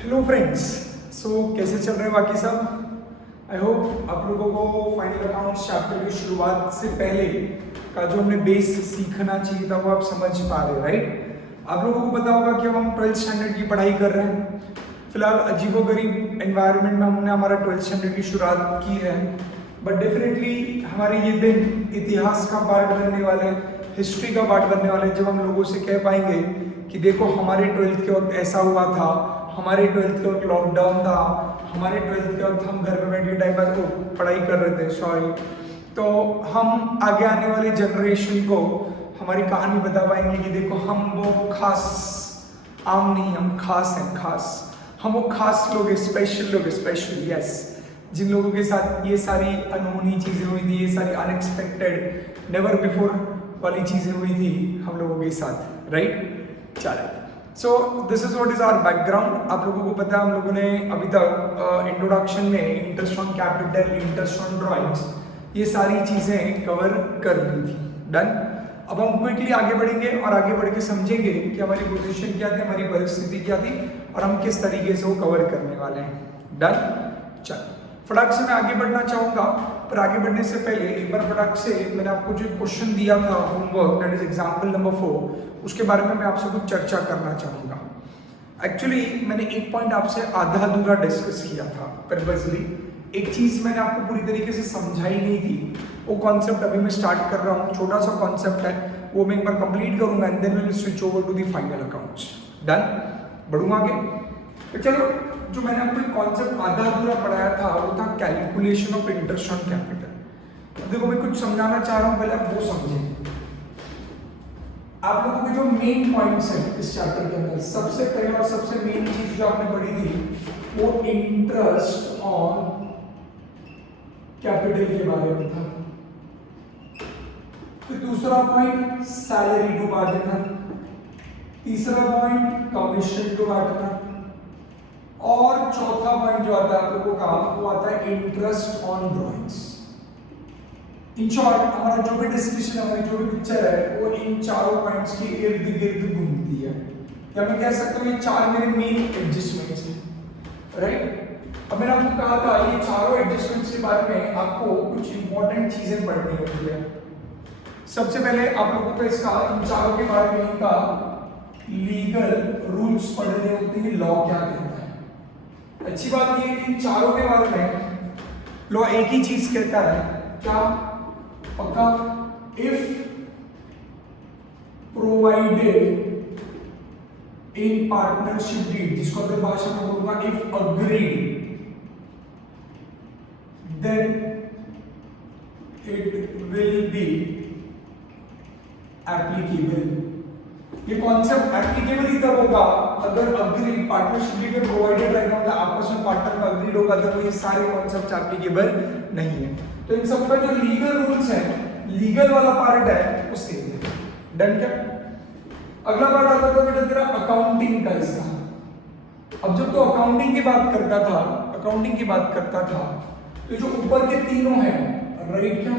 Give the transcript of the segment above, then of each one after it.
Hello friends. कैसे चल रहे हैं बाकी सब? आई होप आप लोगों को फाइनल अकाउंट्स चैप्टर की शुरुआत से पहले का जो हमने बेस सीखना चाहिए था वो आप समझ पा रहे हैं, राइट? आप लोगों को पता होगा कि अब हम 12th स्टैंडर्ड की पढ़ाई कर रहे हैं। फिलहाल अजीबोगरीब एनवायरनमेंट में हमने हमारा 12th स्टैंडर्ड की शुरुआत की है, बट डेफिनेटली हमारे ये दिन इतिहास का पार्ट बनने वाले हैं, हिस्ट्री का पार्ट बनने वाले हैं, जब हम लोगों से कह पाएंगे कि देखो हमारे 12th के वक्त ऐसा हुआ था, हमारे 12th के वक्त लॉकडाउन था, हमारे 12th के वक्त हम घर पे बैठे टाइम पास को पढ़ाई कर रहे थे, सॉरी। तो हम आगे आने वाले जनरेशन को हमारी कहानी बता पाएंगे कि देखो हम वो खास आम नहीं, हम खास हैं, खास। हम वो खास लोग, स्पेशल लोग, स्पेशल, यस, जिन लोगों के साथ ये सारी अनहोनी चीज़ें हुई थी, ये सारी अनएक्सपेक्टेड, नेवर बिफोर वाली चीज़ें हुई थी हम लोगों के साथ, राइट? चलो, so this is what is our background. आप लोगों को पता है हम लोगों ने अभी तक इंट्रोडक्शन में interest on capital, interest on drawings, ये सारी चीज़ें कवर कर ली थी। डन। अब हम क्विकली आगे बढ़ेंगे और आगे बढ़ के समझेंगे कि हमारी पोजीशन क्या थी, हमारी परिस्थिति क्या थी और हम किस तरीके से वो कवर करने वाले हैं। डन। चलो, फटाक से मैं आगे बढ़ना चाहूँगा, पर आगे बढ़ने से पहले एक बार फटाक से मैंने आपको जो क्वेश्चन दिया था homework, that is example number 4, उसके बारे में मैं आपसे कुछ चर्चा करना चाहूँगा। एक्चुअली मैंने एक पॉइंट आपसे आधा अधूरा डिस्कस किया था पर्पसली। एक चीज़ मैंने आपको पूरी तरीके से समझाई नहीं थी, वो कॉन्सेप्ट अभी मैं स्टार्ट कर रहा हूँ, छोटा सा कॉन्सेप्ट है, वो मैं एक बार कंप्लीट करूँगा and then will switch over to the final accounts. Done. बढ़ूँ आगे? तो चलो, जो मैंने आपको एक कॉन्सेप्ट आधा अधूरा पढ़ाया था वो था calculation of interest on capital. देखो मैं कुछ समझाना चाह रहा हूँ, पहले आप वो समझें। आप लोगों के जो मेन पॉइंट्स हैं इस चैप्टर के अंदर, सबसे पहले और सबसे मेन चीज जो आपने पढ़ी थी वो इंटरेस्ट ऑन कैपिटल के बारे में था। फिर दूसरा पॉइंट सैलरी टू पार्टनर, तीसरा पॉइंट कमीशन टू पार्टनर, और चौथा पॉइंट जो आता है आप लोगों का वो आता है interest on drawings. In short हमारा जो भी डिस्कशन, हमारी जो भी पिक्चर है वो इन चारों पॉइंट्स के इर्द गिर्द घूमती है, या मैं कह सकता हूँ ये चार मेरे मेन एडजस्टमेंट्स हैं, राइट? अब मैंने आपको कहा था ये चारों एडजस्टमेंट्स के बारे में आपको कुछ इंपॉर्टेंट चीजें पढ़नी होती है। सबसे पहले आप लोगों को इसका, इन चारों के बारे में इनका लीगल रूल्स पढ़ने होते हैं, लॉ क्या कहता है। अच्छी बात ये कि इन चारों के बारे में लॉ एक ही चीज कहता है, क्या पक्का? If provided in partnership deed, जिसको अगर भाषा में बोलूंगा if agreed, then it will be applicable. ये कॉन्सेप्ट एप्लीकेबल ही तब होगा अगर अग्रीड, पार्टनरशिप डीड में प्रोवाइडेड रहेगा, मतलब आपस में पार्टनर का अग्रीड होगा, तो ये सारे कॉन्सेप्ट एप्लीकेबल नहीं है। तो इन सबका जो लीगल रूल्स है, लीगल वाला पार्ट है वो सेम है। डन क्या? अगला पार्ट आता था बेटा तेरा अकाउंटिंग का हिस्सा। अब जब तो अकाउंटिंग की बात करता था, तो जो ऊपर के तीनों हैं, राइट? क्या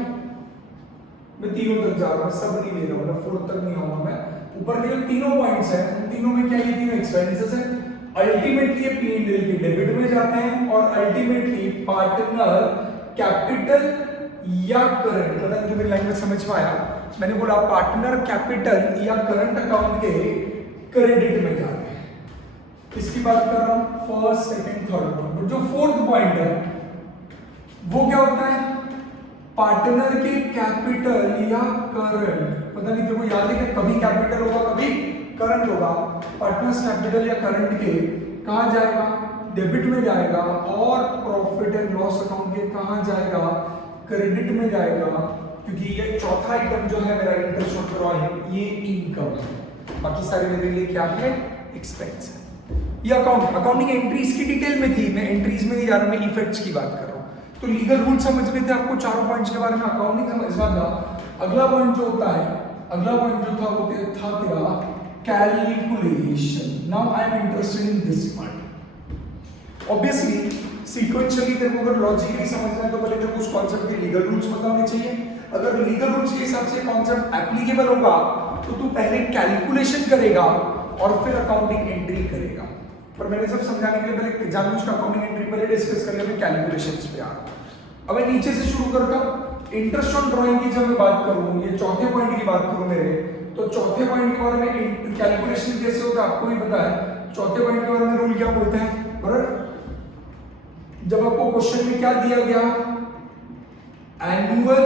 मैं तीनों तक जा रहा हूँ, सब नहीं ले रहा हूँ, मैं 4 तक नहीं आऊंगा। मैं ऊपर के जो तीनों पॉइंट्स हैं उन तीनों में क्या, ये तीनों एक्सपेंसेस हैं, अल्टीमेटली ये P&L के डेबिट में जाते हैं और अल्टीमेटली पार्टनर कैपिटल या करंट, पता नहीं मेरी लैंग्वेज समझ में आया, मैंने बोला पार्टनर कैपिटल या करंट अकाउंट के क्रेडिट में जाते हैं। इसकी बात कर रहा हूं फर्स्ट, सेकंड, थर्ड पॉइंट। जो फोर्थ पॉइंट है वो क्या होता है? पार्टनर के कैपिटल या करंट, पता नहीं तेरे को याद है कि कभी कैपिटल होगा कभी करंट होगा। पार्टनर्स कैपिटल या करंट के कहां जाएगा? डेबिट में जाएगा, और प्रॉफिट एंड लॉस अकाउंट के कहां जाएगा? क्रेडिट में जाएगा, क्योंकि ये चौथा आइटम जो है मेरा इंटरेस्ट ऑन ड्राइंग, ये इनकम है, बाकी सारे मेरे लिए क्या है? एक्सपेंस है। ये अकाउंटिंग एंट्रीज की डिटेल में थी, मैं एंट्रीज में नहीं जा रहा, मैं इफेक्ट्स की बात कर रहा हूँ। तो लीगल रूल समझने थे आपको चारों पॉइंट्स के बारे में, अकाउंटिंग समझना था। अगला पॉइंट जो होता है, अगला पॉइंट जो था वो था तेरा calculation. Now I am interested in this part. Obviously sequentially तेरे को अगर लॉजिकली समझना है तो पहले तेरे को उस कॉन्सेप्ट के लीगल रूल्स पता होने चाहिए। अगर लीगल रूल्स के हिसाब से कॉन्सेप्ट एप्लीकेबल होगा तो तू पहले कैलकुलेशन करेगा और फिर अकाउंटिंग एंट्री करेगा। पर मैंने सब समझाने के लिए पहले जानबूझ का अकाउंटिंग एंट्री पहले डिस्कस कर लिया, मैं कैलकुलेशंस पे आ रहा हूं। अब मैं नीचे से शुरू करता हूं। इंटरेस्ट ऑन ड्राइंग की जब मैं बात करूं, ये चौथे पॉइंट की बात करूं मेरे, तो चौथे पॉइंट के बारे में कैलकुलेशन कैसे होगा आपको भी पता है। चौथे पॉइंट के बारे में रूल क्या बोलते हैं, बराबर। जब आपको क्वेश्चन में क्या दिया गया, एनुअल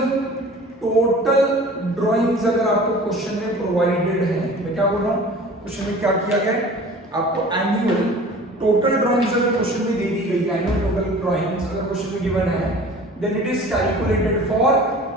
टोटल ड्राइंग्स अगर आपको क्वेश्चन में प्रोवाइडेड है, मैं क्या बोल रहा हूं, क्वेश्चन में क्या किया गया है, आपको एनुअल टोटल ड्राइंग्स अगर क्वेश्चन में दे दी गई, एनुअल टोटल ड्राइंग्स अगर क्वेश्चन में गिवन है, then it is calculated for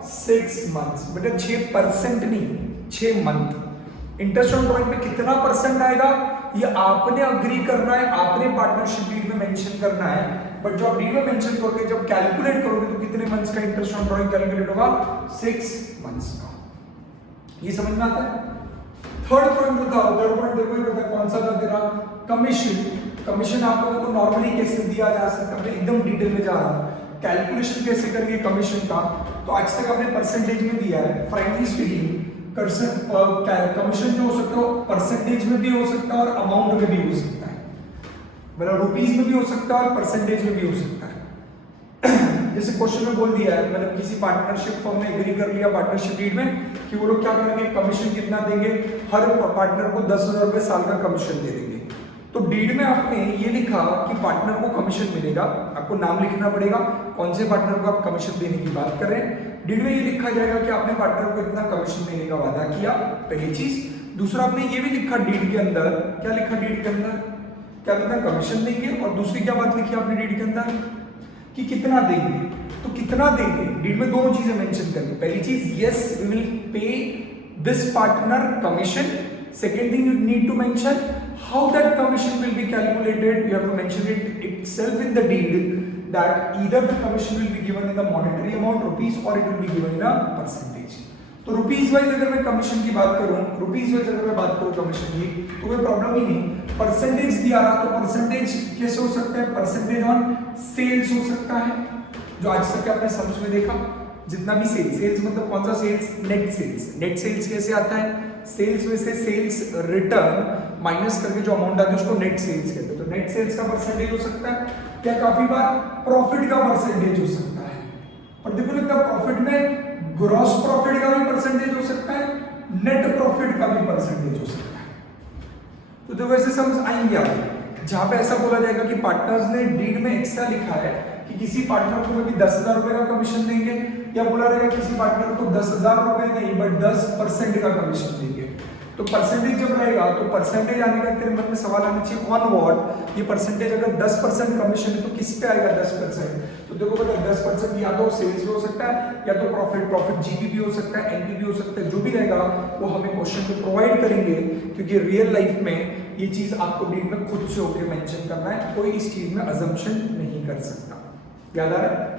6 months. बेटा 6% नहीं, 6 मंथ। इंटरेस्ट ऑन ड्राइंग में कितना परसेंट आएगा ये आपने अग्री करना है, आपने पार्टनरशिप डीड में मेंशन करना है। बट जो आप डीड में मेंशन करोगे, जब कैलकुलेट करोगे तो कितने मंथ्स का इंटरेस्ट ऑन ड्राइंग कैलकुलेट होगा, 6 मंथ्स का। ये समझ में आता है। थर्ड पॉइंट बताओ, थर्ड पॉइंट देखो ये बता कौन सा था तेरा, कमीशन। कमीशन आप लोगों को नॉर्मली कैसे दिया जा सकता है, एकदम डिटेल में जा रहा हूं। कैलकुलेशन कैसे करेंगे कमीशन का, तो आज तक आपने परसेंटेज में दिया है। फ्रैंकली स्पीकिंग कमीशन जो हो सकता है परसेंटेज में भी हो सकता है और अमाउंट में भी हो सकता है, मतलब रुपीस में भी हो सकता है और परसेंटेज में भी हो सकता है। जैसे क्वेश्चन में बोल दिया है, मतलब किसी पार्टनरशिप फर्म ने एग्री कर लिया पार्टनरशिप डीड में कि वो लोग क्या करेंगे, कमीशन कितना देंगे, हर पार्टनर को 10,000 रुपए साल का कमीशन दे देंगे। तो डीड में आपने ये लिखा कि पार्टनर को कमीशन मिलेगा, आपको नाम लिखना पड़ेगा कौन से पार्टनर को आप कमीशन देने की बात कर रहे हैं। डीड में ये लिखा जाएगा कि आपने पार्टनर को इतना कमीशन देने का वादा किया, पहली चीज। दूसरा आपने ये भी लिखा डीड के अंदर, क्या लिखा डीड के अंदर, क्या कितना कमीशन देंगे, और दूसरी क्या बात लिखी आपने डीड के अंदर कि कितना देंगे। तो कितना देंगे, डीड में दोनों चीजें मेंशन करनी। पहली चीज, yes we will pay this partner commission. Second thing you need to mention how that commission will be calculated. You have to mention it itself in the deed that either the commission will be given in the monetary amount rupees or it will be given in a percentage. तो rupees wise अगर मैं commission की बात करूं, rupees wise अगर मैं बात करूं कमीशन की, तो कोई प्रॉब्लम ही नहीं। परसेंटेज दिया रहा तो परसेंटेज कैसे हो सकता है, परसेंटेज ऑन सेल्स हो सकता है, जो आज तक आपने सम्स में देखा। जितना भी सेल्स मतलब कौन सा sales, net sales. Net sales कैसे आता है, सेल्स में से सेल्स रिटर्न माइनस करके जो अमाउंट आती है उसको नेट सेल्स कहते हैं। तो नेट सेल्स का परसेंटेज हो सकता है, क्या काफी बार प्रॉफिट का परसेंटेज हो सकता है। और देखो लगता है प्रॉफिट में ग्रॉस प्रॉफिट का भी परसेंटेज हो सकता है, नेट प्रॉफिट का भी परसेंटेज हो सकता है। तो वैसे समझ आएंगे आप जहां पे ऐसा बोला जाएगा कि पार्टनर्स ने डीड में एक्स्ट्रा लिखा है कि किसी पार्टनर को भी 10,000 रुपए का कमीशन देंगे, या बोला रहेगा किसी पार्टनर को 10,000 रुपए नहीं बट 10% का कमीशन देंगे। तो परसेंटेज जब रहेगा तो परसेंटेज आने का तेरे मन में सवाल आना चाहिए ऑन व्हाट, ये परसेंटेज अगर 10% कमीशन है तो किस पे आएगा 10%। तो देखो बेटा 10% या तो सेल्स भी हो सकता है, या तो प्रॉफिट जीपी भी हो सकता है, एनपी भी हो सकता है, जो भी रहेगा वो हमें क्वेश्चन में प्रोवाइड करेंगे, क्योंकि रियल लाइफ में ये चीज आपको डीड में खुद से होकर मेंशन करना है, कोई इस चीज में अजम्पशन नहीं कर सकता। याद आ रहा है।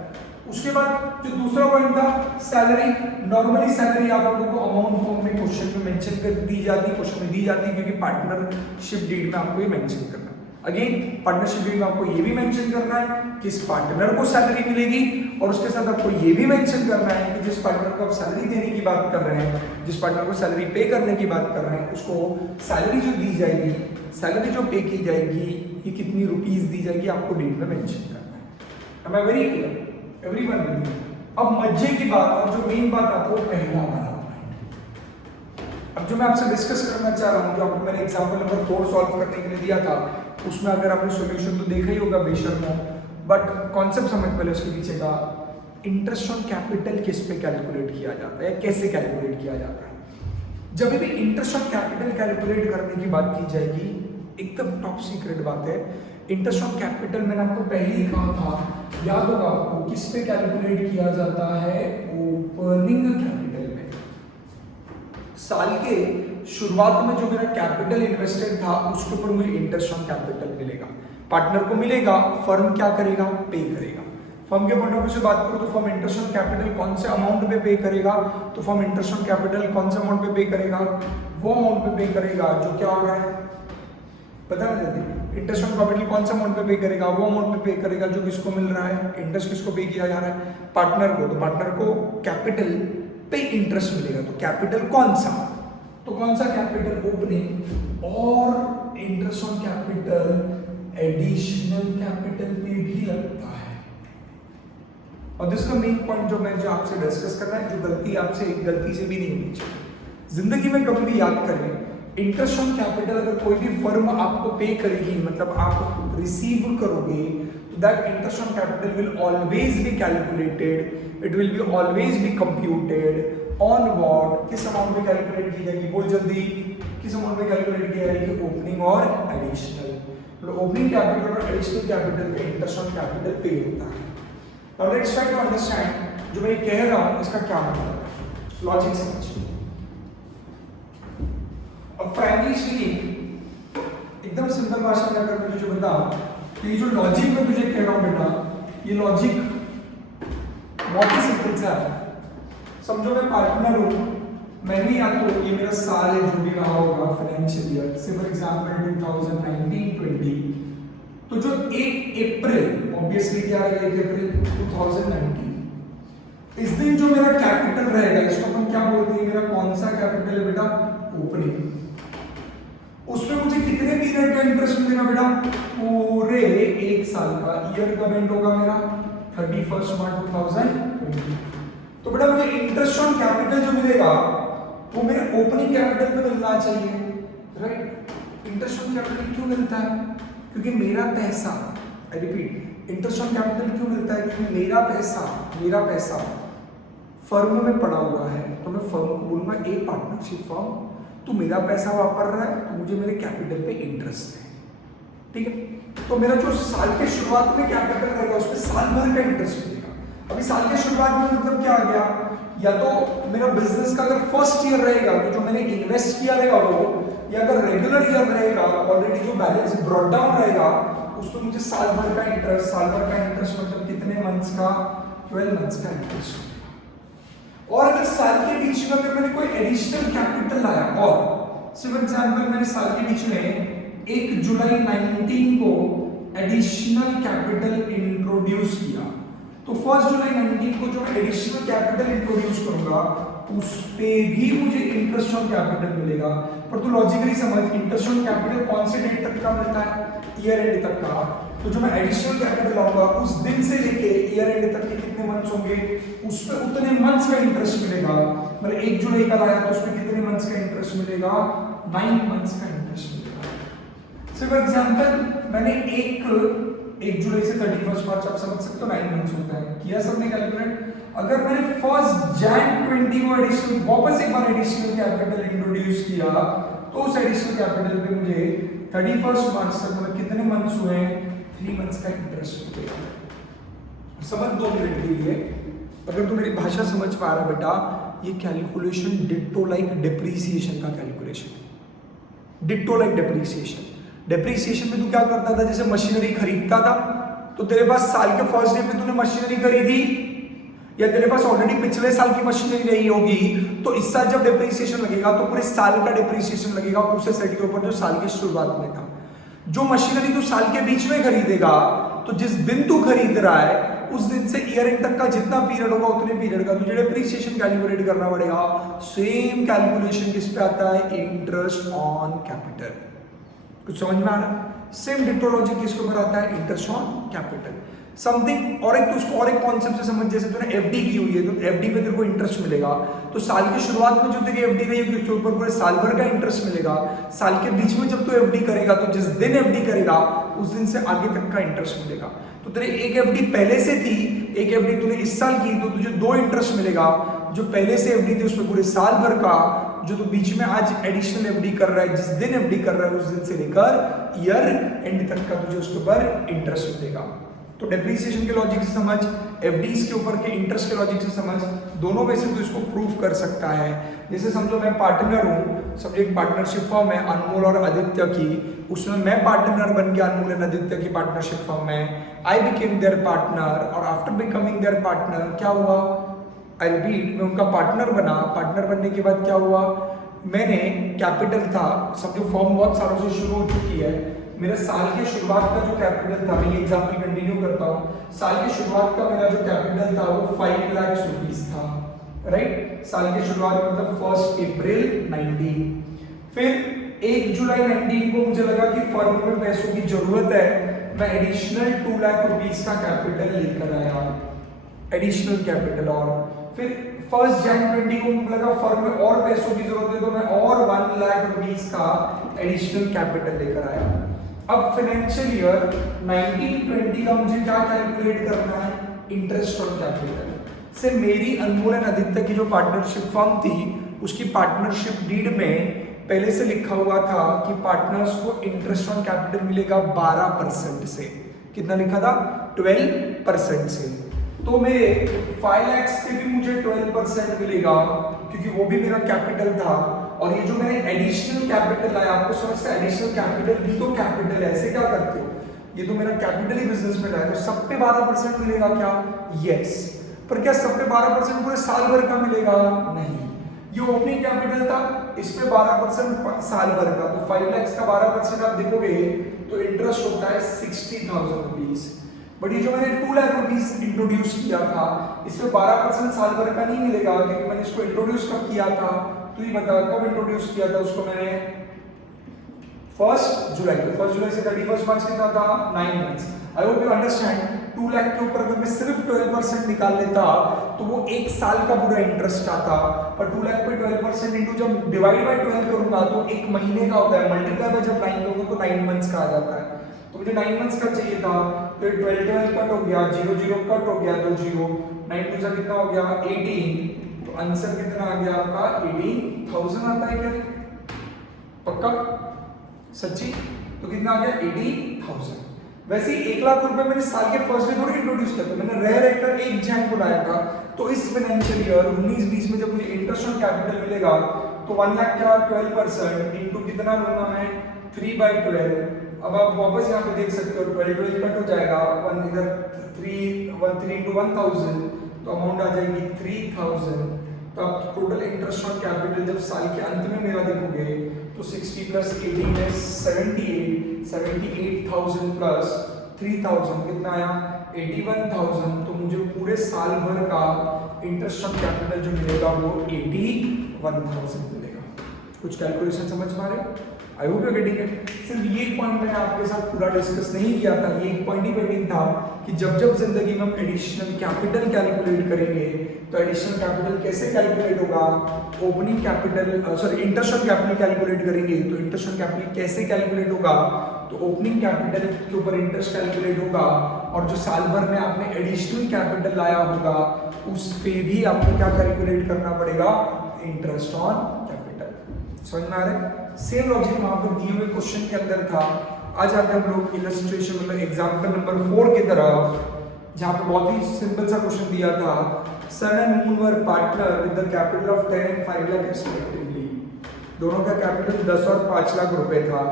उसके बाद जो दूसरा पॉइंट था सैलरी। नॉर्मली सैलरी आप लोगों को अमाउंट फॉर्म में क्वेश्चन में मेंशन कर दी जाती है, क्वेश्चन में दी जाती है, क्योंकि पार्टनरशिप डीड में आपको ये मेंशन करना है। अगेन पार्टनरशिप डीड में आपको ये भी मेंशन करना है किस पार्टनर को सैलरी मिलेगी, और उसके साथ आपको ये भी मेंशन करना है कि जिस पार्टनर को आप सैलरी देने की बात कर रहे हैं, जिस पार्टनर को सैलरी पे करने की बात कर रहे हैं, उसको सैलरी जो दी जाएगी, सैलरी जो पे की जाएगी, ये कितनी रुपीज दी जाएगी आपको डीड में मेंशन करना है। Am I very clear? Everyone will be. अब मजे की बात और जो मेन बात आता है वो पहला वाला पॉइंट। अब जो मैं आपसे डिस्कस करना चाह रहा हूँ, जो आपको मैंने एग्जांपल नंबर 4 सॉल्व करने के लिए दिया था, उसमें अगर आपने सॉल्यूशन तो देखा ही होगा बेशक हो, बट कॉन्सेप्ट समझ पहले उसके पीछे का। इंटरेस्ट ऑन कैपिटल किस पे कैलकुलेट किया जाता है, कैसे कैलकुलेट किया जाता है। जब भी इंटरेस्ट ऑन कैपिटल कैलकुलेट करने की बात की जाएगी, एकदम टॉप सीक्रेट बात है, इंटरेस्ट ऑन कैपिटल मैंने आपको पहले ही कहा था, याद होगा आपको, किस पे कैलकुलेट किया जाता है, ओपनिंग कैपिटल में। साल के शुरुआत में जो मेरा कैपिटल इन्वेस्टेड था उसके ऊपर मुझे इंटरेस्ट ऑन कैपिटल मिलेगा, पार्टनर को मिलेगा, फर्म क्या करेगा, पे करेगा। फर्म के पॉइंट ऑफ व्यू से बात करूं तो फर्म इंटरेस्ट ऑन कैपिटल कौन से अमाउंट पे करेगा, तो फर्म इंटरेस्ट ऑन कैपिटल कौन से अमाउंट पे करेगा, वो अमाउंट पे करेगा जो क्या हो रहा है पता ना जल्दी। इंटरेस्ट ऑन कैपिटल कौन सा अमाउंट पे करेगा, वो अमाउंट पे करेगा जो किसको मिल रहा है, इंटरेस्ट किसको पे किया जा रहा है, पार्टनर को। तो पार्टनर को कैपिटल पे इंटरेस्ट मिलेगा, तो कैपिटल कौन सा, तो कौन सा कैपिटल, ओपनिंग, और interest on capital additional capital पे भी लगता है। और दिस का मेन पॉइंट जो मैं जो आपसे डिस्कस कर रहा है, जो गलती से भी नहीं होनी चाहिए जिंदगी में, कभी भी याद करें, इंटरेस्ट ऑन कैपिटल अगर कोई भी फर्म आपको पे करेगी, मतलब आप रिसीव करोगे, तो that interest on capital will always be calculated, it will be always be computed on what, किस अमाउंट पे कैलकुलेट की जाएगी, बोल जल्दी, किस अमाउंट पे कैलकुलेट की जाएगी, ओपनिंग और एडिशनल। तो ओपनिंग कैपिटल और एडिशनल कैपिटल पे इंटरेस्ट ऑन कैपिटल पे होता है। Now let's try to understand जो मैं कह रहा हूं इसका क्या मतलब है, लॉजिक समझिए। अब प्राइमरी स्पीकिंग एकदम सिंपल भाषा में अगर मैं तुझे बताऊं, तो ये जो लॉजिक मैं तुझे कह रहा हूं बेटा, ये लॉजिक बहुत ही सिंपल सा है। समझो मैं पार्टनर हूं, मैंने या तो ये मेरा साल है जो भी रहा होगा फाइनेंशियल ईयर, से फॉर एग्जांपल 2019-20, तो जो 1 अप्रैल ऑब्वियसली क्या है, 1 अप्रैल 2019, इस दिन जो मेरा कैपिटल रहेगा, इसको हम क्या बोलते हैं, मेरा कौन सा कैपिटल है बेटा, ओपनिंग। उसमें मुझे कितने पीरियड का इंटरेस्ट मिलेगा बेटा, पूरे 1 साल का। ईयर कब एंड होगा मेरा, 31 मार्च 2020। तो बेटा मुझे इंटरेस्ट ऑन कैपिटल जो मिलेगा वो मेरे ओपनिंग कैपिटल पे मिलना चाहिए, राइट। इंटरेस्ट ऑन कैपिटल क्यों मिलता है, क्योंकि मेरा पैसा, I repeat, interest on capital क्यों मिलता है, क्योंकि मेरा पैसा फर्म में पड़ा हुआ है, तो मैं फर्म को बोलूंगा ए पार्टनरशिप फर्म, तू मेरा पैसा वापर रहा है तो मुझे मेरे कैपिटल पे इंटरेस्ट है, ठीक है। तो मेरा जो साल के शुरुआत में कैपिटल रहेगा उसमें साल भर का इंटरेस्ट मिलेगा। अभी साल के शुरुआत में मतलब क्या आ गया, या तो मेरा बिजनेस का अगर फर्स्ट ईयर रहेगा तो जो मैंने इन्वेस्ट किया रहेगा वो, या अगर रेगुलर ईयर रहेगा ऑलरेडी जो बैलेंस ब्रॉट डाउन रहेगा उसमें मुझे साल भर का इंटरेस्ट मतलब कितने मंथ्स का, 12 मंथ्स का इंटरेस्ट। और अगर साल के बीच में अगर मैंने कोई एडिशनल कैपिटल लाया, और फॉर एग्जांपल मैंने साल के बीच में 1 जुलाई 19 को एडिशनल कैपिटल इंट्रोड्यूस किया, तो 1 जुलाई 19 को जो एडिशनल कैपिटल इंट्रोड्यूस करूंगा उस पे भी मुझे इंटरेस्ट ऑन कैपिटल मिलेगा। पर तू लॉजिकली समझ, इंटरेस्ट ऑन कैपिटल कौन से डेट तक का मिलता है, ईयर एंड तक का। तो जो मैं एडिशनल कैपिटल लाऊंगा उस दिन से लेके ईयर एंड तक के कितने मंथ्स होंगे, उस पे उतने मंथ्स का इंटरेस्ट मिलेगा। मतलब 1 जुलाई का लाया तो उस पे कितने मंथ्स का इंटरेस्ट मिलेगा, 9 मंथ्स का इंटरेस्ट मिलेगा। सो फॉर एग्जांपल मैंने 1 जुलाई से 31 मार्च, आप समझ सकते हो 9 मंथ्स होता है, किया सबने कैलकुलेट। अगर मैंने 1 जैन 20 को एडिशनल वापस एक बार एडिशनल कैपिटल इंट्रोड्यूस किया, तो उस एडिशनल कैपिटल पे मुझे 31 मार्च तक मतलब कितने मंथ्स हुए, 3 मंथ्स का इंटरेस्ट मिलेगा। समझ 2 मिनट के लिए, अगर तू मेरी भाषा समझ पा रहा बेटा, ये कैलकुलेशन डिट्टो लाइक डेप्रीसिएशन का कैलकुलेशन है, डिट्टो लाइक डेप्रीसिएशन। डेप्रीसिएशन में तू क्या करता था, जैसे मशीनरी खरीदता था तो तेरे पास साल के फर्स्ट डे पे तूने मशीनरी खरीदी, या तेरे पास ऑलरेडी पिछले साल की मशीनरी रही होगी, तो इस साल जब डेप्रीसिएशन लगेगा तो पूरे साल का डेप्रीसिएशन लगेगा उस एसेट के ऊपर जो साल की शुरुआत में था। जो मशीनरी तू साल के बीच में खरीदेगा, तो जिस दिन तू खरीद रहा है उस दिन से ईयर एंड तक का जितना पीरियड होगा उतने पीरियड का तुझे डेप्रीसिएशन कैलकुलेट करना पड़ेगा। सेम कैलकुलेशन किस पे आता है, इंटरेस्ट ऑन कैपिटल। कुछ समझ में आ रहा है? सेम डिक्टोलॉजी किसके ऊपर आता है, इंटरेस्ट ऑन कैपिटल। समथिंग और एक तो उसको और एक कॉन्सेप्ट से समझ, जैसे तूने एफडी की हुई है तो एफडी पे तेरे को इंटरेस्ट मिलेगा, तो साल की शुरुआत में जो तेरी एफडी रही है उसके ऊपर पूरे साल भर का इंटरेस्ट मिलेगा। साल के बीच में जब तू एफडी करेगा तो जिस दिन एफडी करेगा उस दिन से आगे तक का इंटरेस्ट मिलेगा। तो तेरे एक एफडी पहले से थी, एक एफडी तूने इस साल की, तो तुझे 2 इंटरेस्ट मिलेगा। जो पहले से एफडी थी उसमें पूरे साल भर का, जो तू बीच में आज एडिशनल एफडी कर रहा है, जिस दिन एफडी कर रहा है उस दिन से लेकर ईयर एंड तक का तुझे उसके ऊपर इंटरेस्ट मिलेगा। तो डेप्रीसिएशन के लॉजिक से समझ, एफडीज के ऊपर के इंटरेस्ट के लॉजिक से समझ, दोनों में से तो इसको प्रूव कर सकता है। जैसे समझो मैं पार्टनर हूँ, सब्जेक्ट पार्टनरशिप फर्म है अनमोल और आदित्य की, उसमें मैं पार्टनर बन गया अनमोल एंड आदित्य की पार्टनरशिप फर्म में। आई बिकेम देयर पार्टनर, और आफ्टर बिकमिंग देयर पार्टनर क्या हुआ, आई रिपीट, मैं उनका पार्टनर बना। पार्टनर बनने के बाद क्या हुआ, मैंने कैपिटल था, समझो फर्म बहुत सालों से शुरू हो चुकी है, मेरा साल के शुरुआत का जो कैपिटल था, मैं ये एग्जांपल कंटिन्यू करता हूँ, साल के शुरुआत का मेरा जो कैपिटल था वो 5 लाख रुपीस था, राइट। साल की शुरुआत मतलब 1 अप्रैल 19। फिर 1 जुलाई 19 को मुझे लगा कि फर्म में पैसों की जरूरत है, मैं एडिशनल 2 लाख रुपीस का कैपिटल लेकर आया, एडिशनल कैपिटल। और फिर 1 जनवरी 20 को मुझे लगा फर्म में और पैसों की जरूरत है, तो मैं और 1 लाख रुपीस का एडिशनल कैपिटल लेकर आया। अब फाइनेंशियल ईयर 1920 का मुझे क्या कैलकुलेट करना है, इंटरेस्ट ऑन कैपिटल से मेरी अनमोल एंड आदित्य की जो पार्टनरशिप फर्म थी उसकी पार्टनरशिप डीड में पहले से लिखा हुआ था कि पार्टनर्स को इंटरेस्ट ऑन कैपिटल मिलेगा 12% से। कितना लिखा था, 12% से। तो मेरे 5 लाख पे भी मुझे 12% मिलेगा क्योंकि वो भी मेरा कैपिटल था। और ये जो मैंने एडिशनल कैपिटल लाया, आपको समझते हैं एडिशनल कैपिटल भी तो कैपिटल है, ऐसे क्या करते हो, ये तो मेरा कैपिटल ही बिजनेस में लाया, तो सब पे 12% मिलेगा क्या, यस। पर क्या सब पे 12% पूरे साल भर का मिलेगा, नहीं। ये ओपनिंग कैपिटल था, इस पे 12% साल भर का, तो 5 लाख का 12% आप देखोगे तो इंटरेस्ट होता है 60,000 रुपीज। बट ये जो मैंने 2 लाख रुपीज इंट्रोड्यूस किया था, इसमें 12% साल भर का नहीं मिलेगा क्योंकि मैंने इसको इंट्रोड्यूस कब किया था, तो ये बता कब इंट्रोड्यूस किया था उसको मैंने, 1 जुलाई। तो 1 जुलाई से 31 मार्च कितना था, 9 months. I hope you understand. 2 lakh के ऊपर अगर मैं सिर्फ 12% निकाल लेता तो वो 1 साल का पूरा इंटरेस्ट आता, पर 2 लाख पे 12% इंटू जब डिवाइड बाय 12 करूंगा तो 1 महीने का होता है, मल्टीप्लाई बाय जब 9 करूंगा तो 9 मंथ्स का आ जाता है। तो मुझे 9 मंथ्स का चाहिए था, फिर 12 कट हो गया, 0 0 कट हो गया, 2 0, 9 2 से कितना हो गया 18, तो आंसर कितना आ गया आपका 18,000 आता है क्या, पक्का सच्ची, तो कितना आ गया 80,000। वैसे ही 1 लाख रुपए मैंने साल के फर्स्ट डे थोड़ी इंट्रोड्यूस किया था, मैंने रह रहकर 1 जन को लाया था। तो इस फाइनेंशियल ईयर 19-20 में जब मुझे इंटरेस्ट ऑन कैपिटल मिलेगा तो 1 लाख का 12% इंटू कितना लूंगा मैं 3/12। अब आप वापस यहाँ पे देख सकते हो 12 कट हो जाएगा, 1 इधर 3 into 1000 तो अमाउंट आ जाएगी 3000। तो आप टोटल इंटरेस्ट ऑन कैपिटल जब साल के अंत में मेरा देखोगे तो 60 + 18 is 78,000 प्लस 3000 कितना आया 81,000। तो मुझे पूरे साल भर का इंटरेस्ट ऑन कैपिटल जो मिलेगा वो 81,000 मिलेगा। कुछ कैलकुलेशन समझ पा रहे हो? I hope you getting it. सिर्फ ये पॉइंट मैंने आपके साथ पूरा डिस्कस नहीं किया था, ये एक पॉइंट ही पेंडिंग था कि जब जब जिंदगी में हम एडिशनल कैपिटल कैलकुलेट करेंगे तो एडिशनल कैपिटल कैसे कैलकुलेट होगा, opening capital sorry interest on capital calculate करेंगे तो इंटरेस्ट ऑन कैपिटल कैसे कैलकुलेट होगा, तो ओपनिंग कैपिटल के ऊपर इंटरेस्ट कैलकुलेट होगा और जो साल भर में आपने एडिशनल कैपिटल लाया होगा उस पे भी आपको क्या कैलकुलेट करना पड़ेगा, इंटरेस्ट ऑन कैपिटल। समझ में आ रहा है? सेम लॉजिक वहां पर दिए हुए क्वेश्चन के अंदर था। आज आते हैं हम लोग इलस्ट्रेशन मतलब एग्जांपल नंबर 4 की तरफ, जहां पे बहुत ही सिंपल सा क्वेश्चन दिया था, Sun and Moon were partner with the capital of 10 and 5 lakh respectively. दोनों का कैपिटल 10 और 5 लाख रुपए था।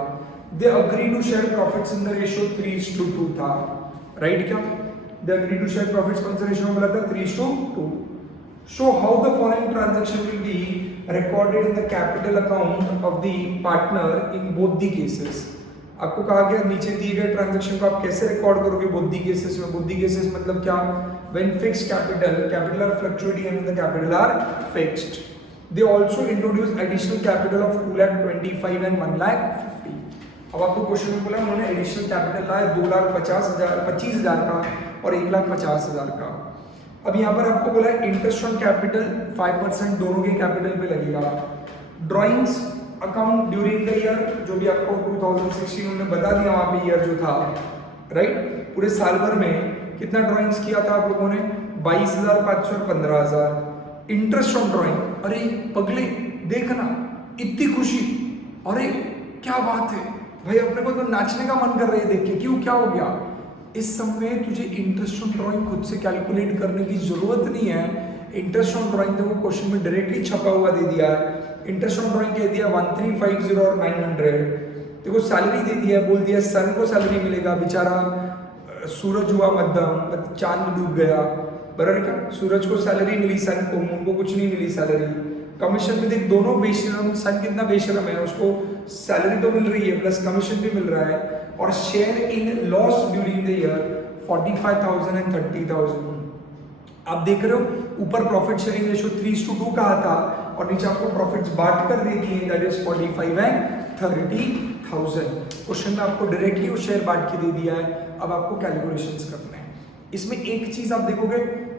They agree to share profits in the ratio 3:2 था, राइट? क्या they agree to share profits कौन सा रेशियो बोला था, 3:2। Show how the following transaction will be recorded in the capital account of the partner in both the cases। आपको कहा गया नीचे दिए गए ट्रांजैक्शन को आप कैसे रिकॉर्ड करोगे both the cases में। both the cases मतलब क्या, when fixed capital are fluctuating and the capital are fixed। they also introduce additional capital of 2,25,000 and 1,50,000। अब आपको क्वेश्चन में बोला उन्होंने एडिशनल कैपिटल लाया 2,25,000 का और 1,50,000 का। अब यहाँ पर आपको बोला इंटरेस्ट ऑन कैपिटल 5% दोनों के कैपिटल पे लगेगा। Drawings account during the year, जो भी आपको 2016 उन्होंने बता दिया वहाँ पे ईयर जो था, राइट? पूरे साल भर में कितना ड्राइंग्स किया था आप लोगों ने, 22,500 और 15,000। इंटरेस्ट ऑन ड्राइंग, अरे पगले देखना इतनी खुशी, अरे क्या बात है भाई, अपने को तो नाचने का मन कर रही है देख के, क्यों क्या हो गया? इस समय तुझे इंटरेस्ट ऑन ड्राइंग खुद से कैलकुलेट करने की जरूरत नहीं है। इंटरेस्ट ऑन ड्राइंग देखो क्वेश्चन में डायरेक्टली छपा हुआ दे दिया है। इंटरेस्ट ऑन ड्राइंग कह दिया 1350 और 900। देखो सैलरी दे दिया, बोल दिया सन को सैलरी मिलेगा, बेचारा सूरज हुआ मध्यम, चांद डूब गया, बराबर क्या? सूरज को सैलरी मिली, सन को मून को कुछ नहीं मिली सैलरी। कमीशन में देख दोनों बेशरम, सन कितना बेशरम है, उसको सैलरी तो मिल रही है प्लस कमीशन भी मिल रहा है। और share in loss during the year 45,000 and 30,000। आप देख रहे हो ऊपर प्रॉफिट शेयरिंग रेशियो 3:2 कहा था और नीचे आपको प्रॉफिट्स बांट कर दे दिए, दैट इज 45 and 30,000। क्वेश्चन में आपको डायरेक्टली वो शेयर बांट के दे दिया है, अब आपको कैलकुलेशंस करने हैं। इसमें एक चीज आप देखोगे,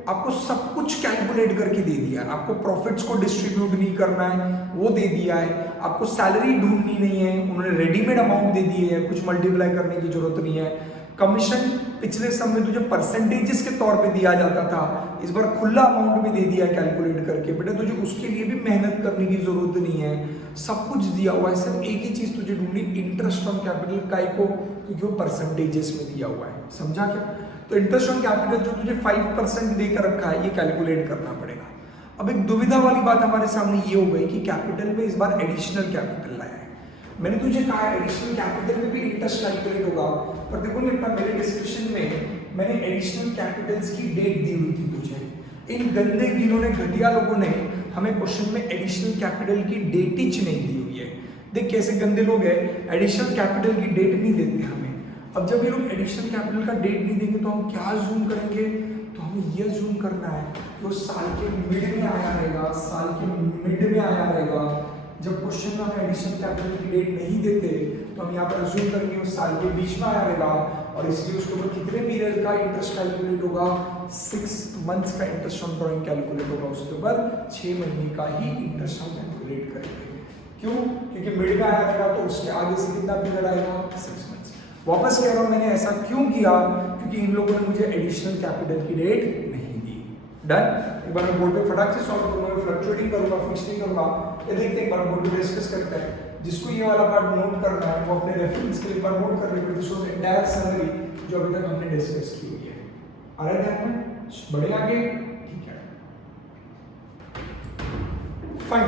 आपको सब कुछ कैलकुलेट करके दे दिया है। आपको प्रॉफिट्स को डिस्ट्रीब्यूट नहीं करना है, वो दे दिया है। आपको सैलरी ढूंढनी नहीं है, उन्होंने रेडीमेड अमाउंट दे दिए है, कुछ मल्टीप्लाई करने की जरूरत नहीं है। कमीशन पिछले समय में तुझे परसेंटेजेस के तौर पे दिया जाता था, इस बार खुला अमाउंट भी दे दिया है कैलकुलेट करके। बेटा तुझे उसके लिए भी मेहनत करने की जरूरत नहीं है, सब कुछ दिया हुआ है। सिर्फ एक ही चीज तुझे ढूंढनी, इंटरेस्ट ऑन कैपिटल काय को, क्योंकि वो परसेंटेजेस में दिया हुआ है। समझा क्या? तो इंटरेस्ट ऑन कैपिटल जो तुझे 5% देकर रखा है, ये कैलकुलेट करना पड़ेगा। अब एक दुविधा वाली बात हमारे सामने ये हो गई कि कैपिटल में इस बार एडिशनल कैपिटल लाया है। मैंने तुझे कहा एडिशनल कैपिटल में भी इंटरेस्ट कैलकुलेट होगा, पर देखो नहीं अपना मेरे डिस्क्रिप्शन में मैंने एडिशनल कैपिटल्स की डेट दी हुई थी तुझे। इन गंदे गिनों ने, घटिया लोगों ने हमें क्वेश्चन में एडिशनल कैपिटल की डेट ही नहीं दी हुई है। देख कैसे गंदे लोग हैं, एडिशनल कैपिटल की डेट नहीं देते हमें। अब जब ये लोग एडिशनल कैपिटल का डेट नहीं देंगे तो हम क्या जूम करेंगे? तो हमें ये जूम करना है कि वो साल के मिड में आया रहेगा, साल के मिड में आया रहेगा। जब क्वेश्चन में हम एडिशनल कैपिटल की डेट नहीं देते तो हम यहाँ पर जूम करेंगे वो साल के बीच में आया रहेगा, और इसलिए उसके ऊपर कितने पीरियड का इंटरेस्ट कैलकुलेट होगा? 6 मंथ्स का इंटरेस्ट ऑन ड्रॉइंग कैलकुलेट होगा। उसके ऊपर 6 महीने का ही इंटरेस्ट हम कैलकुलेट करेंगे। क्यों? क्योंकि मिड में आया रहेगा तो उसके आगे से कितना पीरियड आएगा? 6 मंथ्स। वापस कह रहा हूँ, मैंने ऐसा क्यों किया? क्योंकि इन लोगों ने मुझे एडिशनल कैपिटल की डेट नहीं दी। डन? एक बार मैं बोर्ड पे फटाक से सॉल्व करूंगा, फ्लक्चुएटिंग करूंगा, फिक्स नहीं करूंगा। ये देखते हैं, एक बार बोर्ड पे डिस्कस करते हैं। जिसको ये वाला पार्ट नोट करना है वो अपने रेफरेंस के लिए बार नोट कर ले। दिस वाज एंटायर समरी जो अभी तक हमने डिस्कस की हुई है। आ रहा है ध्यान में? बढ़े आगे? ठीक है, फाइन,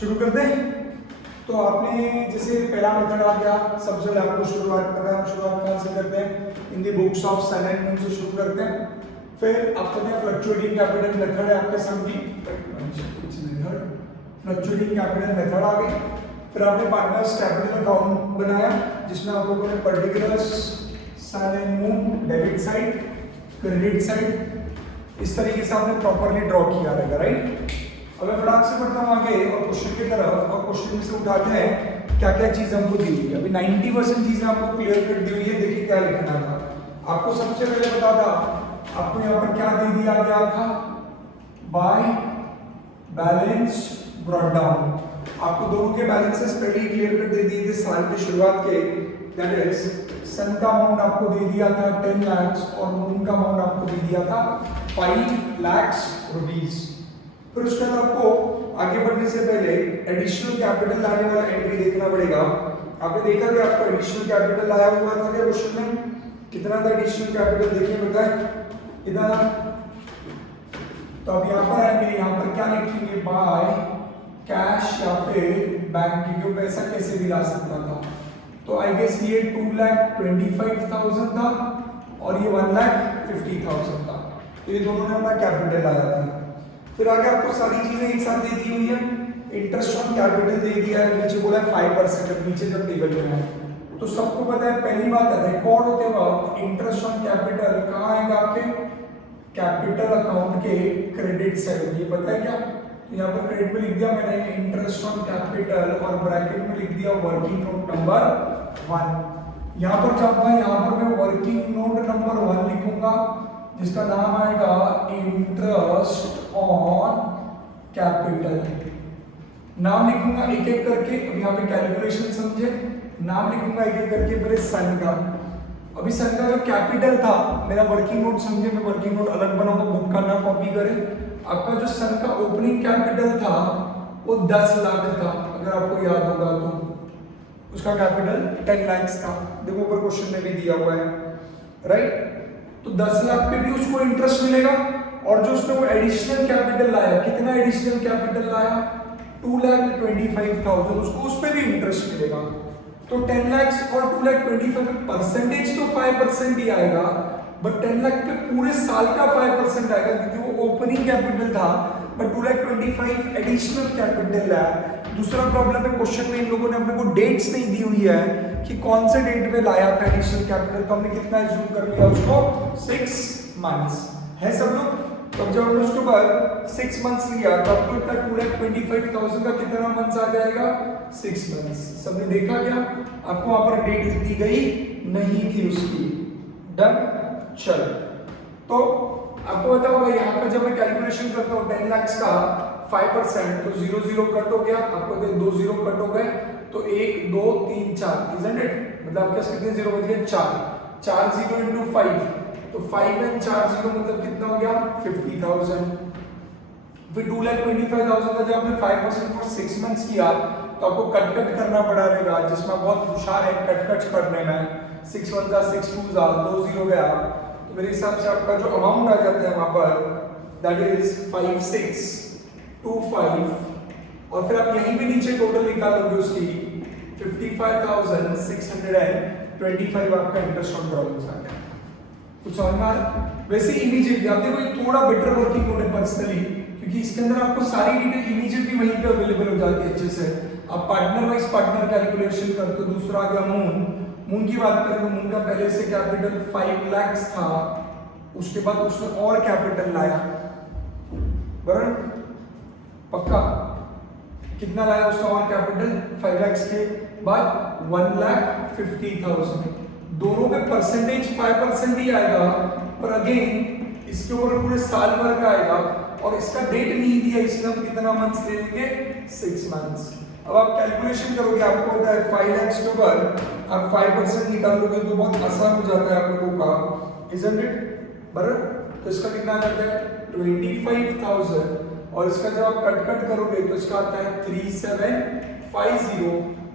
शुरू कर दें। तो आपने जैसे पहला मेथड आ गया, सबसे पहले आपको शुरुआत कहाँ से करते हैं? In the books of Sun and Moon से शुरू करते हैं। फिर आपको क्या फ्लक्चुएटिंग कैपिटल मेथड है आपके सामने, फ्लक्चुएटिंग कैपिटल मेथड आ गई। फिर आपने पार्टनर्स कैपिटल अकाउंट बनाया जिसमें आप लोगों ने particulars, Sun and Moon, debit side, credit side, इस तरीके से आपने प्रॉपर्ली ड्रॉ किया रहेगा, राइट? अब मैं फटाक से बढ़ता हूँ आगे और क्वेश्चन की तरफ, और क्वेश्चन से उठाते हैं क्या क्या चीज हमको दी हुई है। अभी 90% चीजें आपको क्लियर कट दी हुई है। देखिए क्या लिखना था आपको। सबसे पहले बता था आपको यहाँ पर क्या दे दिया गया था? By balance brought down. आपको दोनों के बैलेंसेस पहले क्लियर कट दे दिए थे साल की शुरुआत के। दैट इज सन का अमाउंट आपको दे दिया था 10 लाख और मून का अमाउंट आपको दे दिया था 5 लाख रुपीस। फिर उसके बाद आपको आगे बढ़ने से पहले एडिशनल कैपिटल लाने वाला एंट्री देखना पड़ेगा। आपने देखा कि आपको एडिशनल कैपिटल लाया हुआ था क्या क्वेश्चन में? कितना था एडिशनल कैपिटल? देखिए बताए इधर। तो अब यहाँ पर आएंगे, यहाँ पर क्या लिखेंगे? बाय कैश या फिर बैंक, क्योंकि पैसा कैसे भी ला सकता था। तो आई गेस ये 2,25,000 था और ये 1,50,000 था। तो ये दोनों ने अपना कैपिटल लाया था। फिर आगे आपको सारी चीजें एक साथ दे दी हुई है। इंटरेस्ट ऑन कैपिटल दे दिया है, नीचे बोला है 5%। नीचे जब टेबल में है तो सबको पता है, पहली बात रिकॉर्ड होते वक्त इंटरेस्ट ऑन कैपिटल कहाँ आएगा? आपके कैपिटल अकाउंट के क्रेडिट साइड। ये पता है क्या? तो यहाँ पर क्रेडिट में लिख दिया मैंने इंटरेस्ट ऑन कैपिटल और ब्रैकेट में लिख दिया वर्किंग नोट नंबर 1। यहाँ पर जाऊंगा, यहाँ पर मैं वर्किंग नोट नंबर 1 लिखूंगा जिसका नाम आएगा इंटरेस्ट ऑन कैपिटल। नाम लिखूंगा एक एक करके। अब यहाँ पे कैलकुलेशन समझे, नाम लिखूंगा एक एक करके। पहले सन का, अभी सन का जो कैपिटल था, मेरा वर्किंग नोट समझे, मैं वर्किंग नोट अलग बनाऊंगा, बुक का ना कॉपी करें। आपका जो सन का ओपनिंग कैपिटल था वो 10 लाख था, अगर आपको याद होगा तो उसका कैपिटल 10 लाख था। देखो ऊपर क्वेश्चन में भी दिया हुआ है, राइट? तो 10 लाख पे भी उसको इंटरेस्ट मिलेगा, और जो उसने वो एडिशनल कैपिटल लाया, कितना एडिशनल कैपिटल लाया? 2,25,000, उसको उस पे भी इंटरेस्ट मिलेगा। तो 10 लाख और 2,25,000 परसेंटेज तो 5% ही आएगा, बट 10 लाख पे पूरे साल का 5% आएगा क्योंकि वो ओपनिंग कैपिटल था, बट 2,25,000 एडिशनल कैपिटल है। दूसरा प्रॉब्लम है, क्वेश्चन में इन लोगों ने अपने को डेट्स नहीं दी हुई है कि कौन से डेट पे लाया था एडिशनल कैपिटल। तो हमने कितना एज्यूम कर लिया उसको? 6 मंथ्स है सब लोग। तो जब हमने उसके बाद 6 मंथ्स लिया तो आपको इतना 2,25,000 का कितना मंथ्स आ जाएगा 6 मंथ्स। सबने देखा क्या, आपको वहां पर डेट दी गई नहीं थी उसकी। डन। चलो तो आपको पता होगा यहाँ पर जब मैं कैलकुलेशन करता हूँ 10 लाख का 5% तो 0 0 कट हो गया, आपको 2 0 कट हो गए तो 1 2 3 4 इजंट इट, मतलब आपके पास कितने जीरो बच गए 4 0 into 5 तो 5 and 4 0 मतलब कितना हो गया 50,000। फिर 2,25,000 का जब आपने 5% फॉर 6 मंथ्स किया तो आपको कट करना पड़ा रहेगा, जिसमें आप बहुत होशियार है कट करने में। 6 1 जा 6 2 जा 2 0 गया तो मेरे हिसाब से आपका जो अमाउंट आ जाता है वहां पर दैट इज 5625 और फिर आप यहीं पे नीचे टोटल निकालोगे उसकी 55,625 आपका इंटरेस्ट ऑन ड्रॉइंग्स आ गया। कुछ समझ में आ रहा? वैसे इमीडिएटली आप देखो थोड़ा बेटर वर्किंग नोट है पर्सनली, क्योंकि इसके अंदर आपको सारी डिटेल इमीडिएटली वहीं पे अवेलेबल हो जाती है अच्छे से। आप पार्टनर वाइज पार्टनर कैलकुलेशन करते हो। दूसरा आ गया मून की बात करें तो मून का पहले से कैपिटल 5 लाख था, उसके बाद उसने और कैपिटल लाया, बराबर पक्का कितना लाया उसका और कैपिटल 5 लाख के बाद 1,50,000। दोनों पे परसेंटेज 5% ही आएगा, पर अगेन इसके ऊपर पूरे साल भर का आएगा और इसका डेट नहीं दिया, इसलिए हम कितना मंथ्स ले लेंगे 6 मंथ्स। अब आप कैलकुलेशन करोगे, आपको पता है 5 लाख के ऊपर आप 5% निकालोगे तो बहुत आसान हो जाता है आप लोगों का, इजंट इट, बराबर। तो इसका कितना आ जाता है 25,000 और इसका जब आप कट करोगे तो इसका आता है 3750।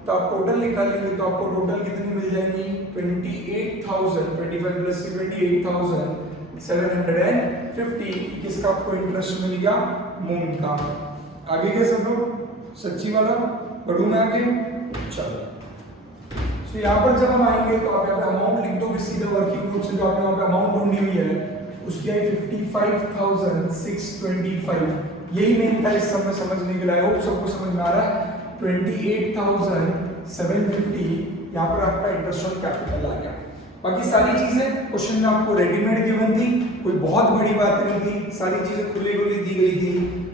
तो आप टोटल निकालेंगे तो आपको टोटल कितनी मिल जाएगी 28,000, 25 प्लस 28,750। किसका आपको इंटरेस्ट मिल गया मून का। आगे के सब लोग सच्ची वाला बढ़ू में आगे चलो। तो यहाँ पर जब हम आएंगे तो आप यहाँ पे अमाउंट लिख दो सीधे वर्किंग नोट से, जो आपने यहाँ पे अमाउंट ढूंढी हुई है उसकी आई 55,625। यही मेन था इस सब में समझने के लिए। आई होप सबको समझ में आ रहा है। 28,750 यहाँ पर आपका इंटरेस्ट ऑन कैपिटल आ गया। बाकी सारी चीजें क्वेश्चन में आपको रेडीमेड गिवन थी, कोई बहुत बड़ी बात नहीं थी, सारी चीजें खुली दी गई थी।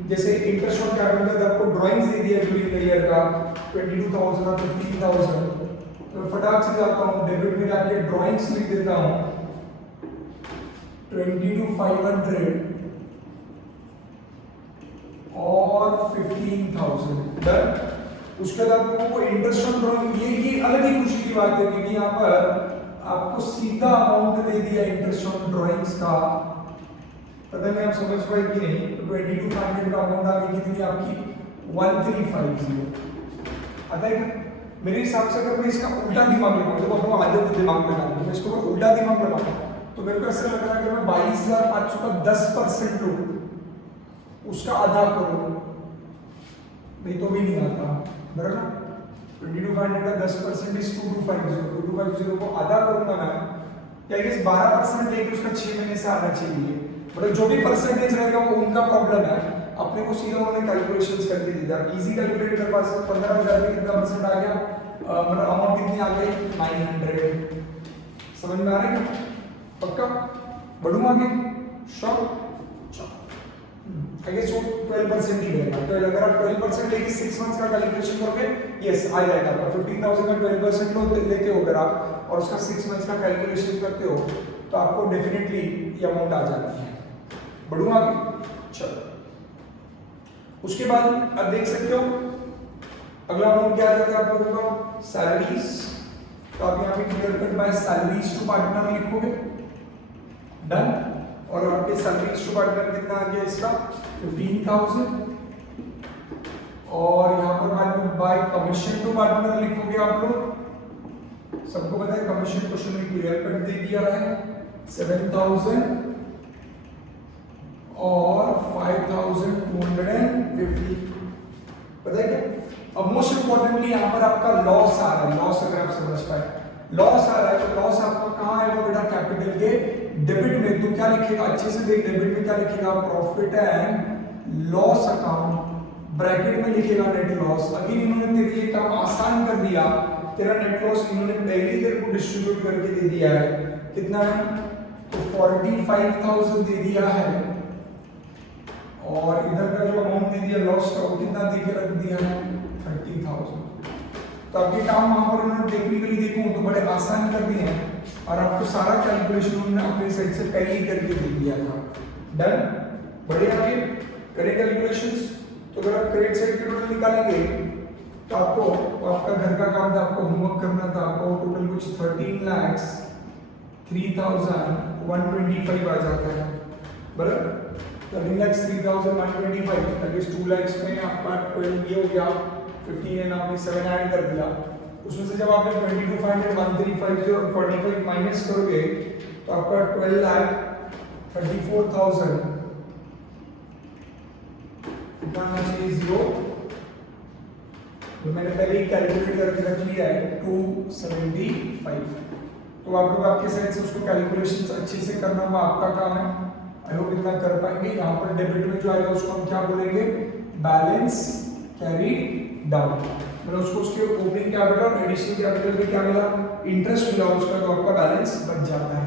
जैसे इंटरेस्ट ऑन कैपिटल आपको ड्राइंग्स दे दिया ड्यूरिंग द ईयर का 22,000 और 15,000। तो फटाक से जाता हूँ डेबिट में जाके ड्राइंग्स लिख देता हूँ 22,500 और 15,000 डन। उसके बाद आपको इंटरेस्ट ऑन ड्राइंग, ये अलग ही खुशी की बात है क्योंकि यहाँ पर आपको सीधा अमाउंट दे दिया इंटरेस्ट ऑन ड्राइंग्स का। पता नहीं आप समझ पाए कि नहीं। तो 22,500 का अमाउंट आ गई कितनी आपकी 1350। आता है मेरे हिसाब से अगर मैं इसका उल्टा दिमाग लगाऊं, देखो अपना आदत दिमाग लगाने की, मैं इसको उल्टा दिमाग लगाऊं तो मेरे को ऐसा लग रहा है कि मैं 22,500 का 10% लूं, उसका आधा करो, नहीं तो भी नहीं आता, बराबर। 22,500 का 10% इज 2250 को आधा करूंगा मैं, या 12% लेके उसका 6 महीने से आना चाहिए, मतलब जो भी परसेंटेज रहेगा वो उनका प्रॉब्लम है। अपने को सीधा उन्होंने कैलकुलेशंस करके दी था, इजी कैलकुलेट कर पा सकते। 15,000 में कितना परसेंट आ गया, मतलब अमाउंट कितनी आ गई 900। समझ में आ रहा है पक्का? बढ़ू आगे श्योर। आई गेस वो 12% ही रहेगा। तो अगर आप 12% लेके 6 मंथ्स का कैलकुलेशन करोगे यस आ जाएगा आपका 15,000 का 12% लो लेते हो अगर आप और उसका 6 मंथ्स का कैलकुलेशन करते हो तो आपको डेफिनेटली ये अमाउंट आ जाती है। बढ़ू आगे चलो। उसके बाद अब देख सकते हो अगला अमाउंट क्या आ जाता है आप लोगों का सैलरीज। तो आप यहाँ पे clear cut by salaries to partner लिखोगे, डन। और आपके सैलरीज टू पार्टनर कितना आ गया इसका 15,000 और यहाँ पर बाद में बाय कमीशन टू पार्टनर लिखोगे आप लोग। सबको पता है कमीशन क्वेश्चन में क्लियर कट दे दिया है 7,000 और 5,250। पता है क्या? अब मोस्ट इंपॉर्टेंटली यहाँ पर आपका लॉस आ रहा है। लॉस अगर आप समझ पाए लॉस आ रहा है तो लॉस आपका कहाँ आएगा बेटा कैपिटल के डेबिट में। तो क्या लिखेगा अच्छे से देख, डेबिट में क्या लिखेगा profit and loss account, bracket में लिखेगा नेट लॉस। अभी इन्होंने तेरे लिए काम आसान कर दिया, तेरा नेट लॉस इन्होंने पहले ही तेरे को डिस्ट्रीब्यूट करके दे दिया है। कितना है तो 45,000 दे दिया है और इधर का जो अमाउंट दे दिया लॉस का वो कितना दे के रख दिया है 30,000। तो आपके काम वहां पर उन्होंने टेक्निकली देखूं तो बड़े आसान कर दिए हैं और आपको सारा कैलकुलेशन उन्होंने अपने साइड से पहले ही करके दे दिया था। डन, बड़े आगे करें कैलकुलेशंस। तो अगर आप क्रेडिट साइड के टोटल निकालेंगे तो आपका घर का काम था, आपको होमवर्क करना था, आपको टोटल कुछ 13,03,125 आ जाता है बराबर। 13,03,125 दैट इज 2 लाख में आपका 12 ये हो गया 15 एंड आपने 7 ऐड कर दिया। उसमें से जब आपने 22,500,135 और 45 माइनस करोगे तो आपका 12,34,000 कितना आना चाहिए 0। तो मैंने पहले ही कैलकुलेट करके रख लिया है 275। तो आप लोग आपके साइड से उसको कैलकुलेशंस अच्छे से करना वो आपका काम है। आई होप इतना कर पाएंगे। यहाँ पर डेबिट में जो आएगा उसको हम क्या बोलेंगे, बैलेंस कैरीड डाउन। मतलब उसको उसके ओपनिंग कैपिटल और एडिशनल कैपिटल में क्या मिला, इंटरेस्ट मिला उसका, तो आपका बैलेंस बच जाता है।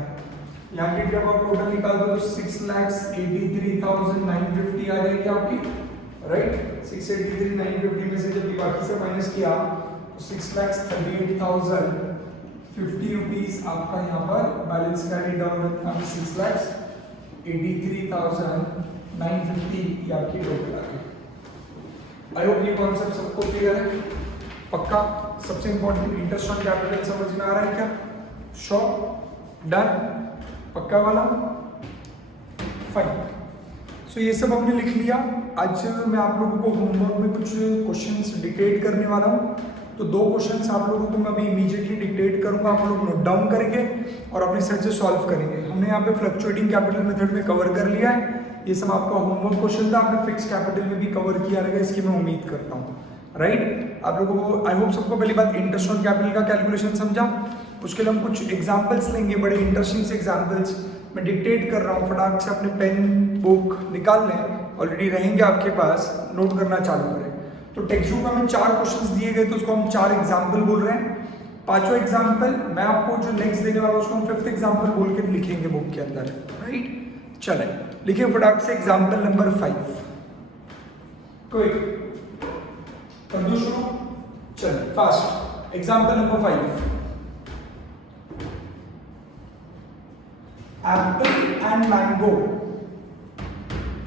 यहाँ की जब आप टोटल निकाल दो तो 6,83,950 आ जाएगी आपकी, राइट। 6,83,950 में से जब बाकी से माइनस किया तो 6,38,050 रुपीज आपका यहाँ पर बैलेंस कैरीड डाउन है। 6,83,950 ये आपकी टोटल आ गई। आई होप ये कॉन्सेप्ट सबको क्लियर है, पक्का। सबसे इंपॉर्टेंट इंटरेस्ट ऑन कैपिटल समझ में आ रहा है क्या? श्योर, डन, पक्का वाला, फाइन। सो ये सब हमने लिख लिया। आज मैं आप लोगों को होमवर्क में कुछ क्वेश्चंस डिक्टेट करने वाला हूँ। तो 2 क्वेश्चंस आप लोगों को मैं अभी इमीडिएटली डिक्टेट करूंगा, आप लोग नोट डाउन करेंगे और अपने सेट से सॉल्व करेंगे। हमने यहाँ पे फ्लक्चुएटिंग कैपिटल मेथड में कवर कर लिया है। ये सब आपका होमवर्क क्वेश्चन था, आपने फिक्स कैपिटल में भी कवर किया रहेगा, इसकी मैं उम्मीद करता हूँ, राइट। आप लोगों को आई होप सबको पहली बात इंटरेस्ट ऑन कैपिटल का कैलकुलेशन समझा। उसके लिए हम कुछ एग्जाम्पल्स लेंगे, बड़े इंटरेस्टिंग से एग्जाम्पल्स मैं डिक्टेट कर रहा हूँ। फटाक से अपने पेन बुक निकाल लें, ऑलरेडी रहेंगे आपके पास, नोट करना चालू करें। तो टेक्स्ट बुक में हमें 4 क्वेश्चंस दिए गए तो उसको हम 4 एग्जाम्पल बोल रहे हैं। 5वां एग्जाम्पल मैं आपको जो नेक्स्ट देने वाला हूं उसको हम 5th एग्जाम्पल बोल के लिखेंगे बुक के अंदर, राइट। चले लिखिए फटाक से एग्जाम्पल नंबर 5। कोई कर दो शुरू, चले fast. Example number 5, Apple and mango,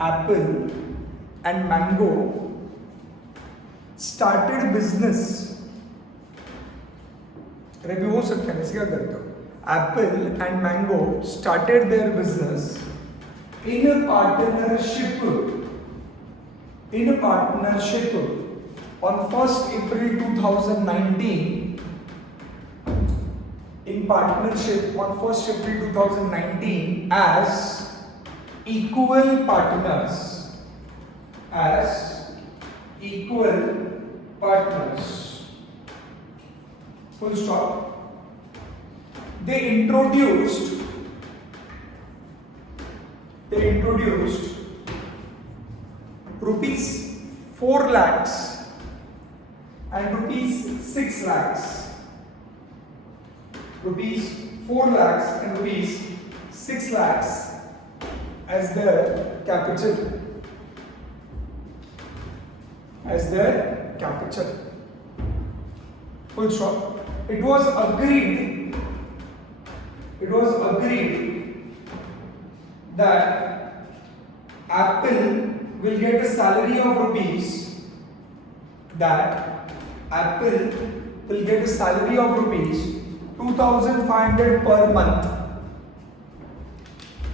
Apple and mango started business। Review हो सकता है, इसे क्या करते हो। Apple and mango started their business in a partnership on 1st April 2019 as equal partners, full stop। They introduced rupees 4 lakhs and rupees 6 lakhs, rupees 4 lakhs and rupees 6 lakhs as their capital, full stop। It was agreed that Apple will get a salary of rupees 2,500 per month,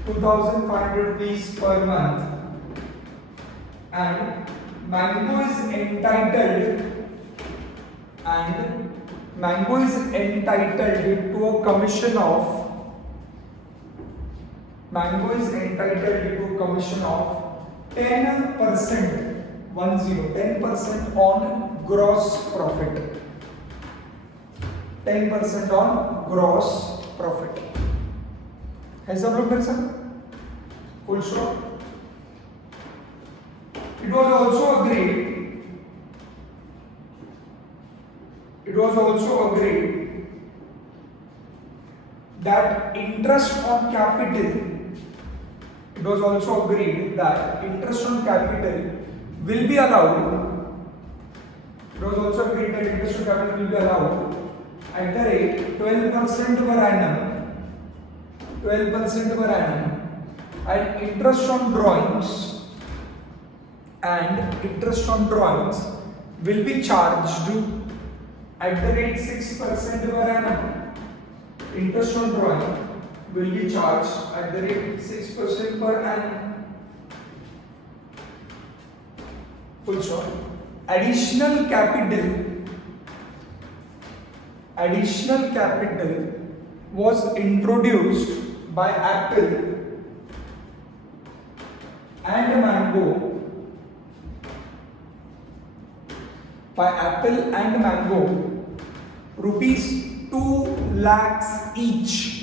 2,500 rupees per month, and Mango is entitled to a commission of 10% on gross profit, 10% on gross profit। है सब लोग मेरे साथ? Full stop. It was also agreed that interest on capital it was also agreed that interest on capital will be allowed. It was also agreed that interest on capital will be allowed at the rate 12% per annum. 12% per annum, and interest on drawings will be charged at the rate 6% per annum. Interest on drawing will be charged at the rate 6% per annum. Full stop. Additional capital was introduced by Apple and Mango. Rupees 2 lakhs each.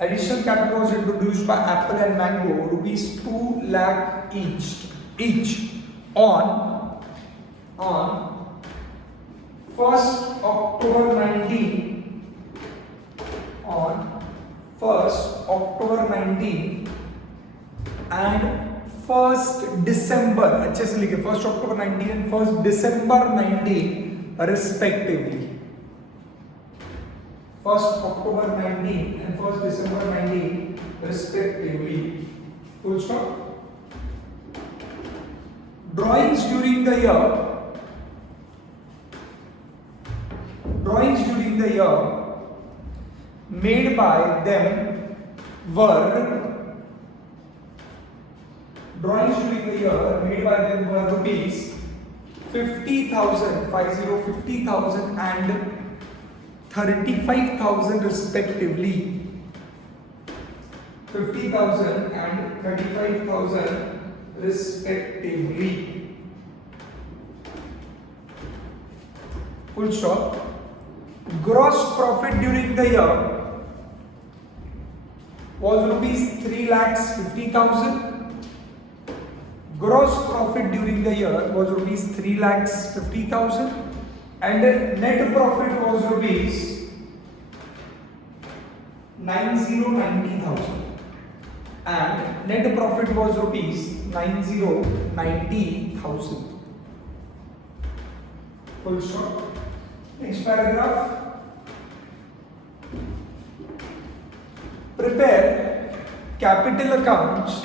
Additional capital was introduced by Apple and Mango, rupees 2 lakh each on 1st October 19 and 1st December, अच्छे से लिखे, 1st October 19 and 1st December 19 respectively. 1st October 19 and 1st December 19 respectively. Full stop. Drawings during the year made by them were rupees 50,000 and 35,000 respectively. 50,000 and 35,000 respectively. Full stop. Gross profit during the year was rupees 3,50,000. Gross profit during the year was rupees 3,50,000, and net profit was rupees 90,000. And net profit was rupees 90,000. Full stop. Next paragraph. Prepare capital accounts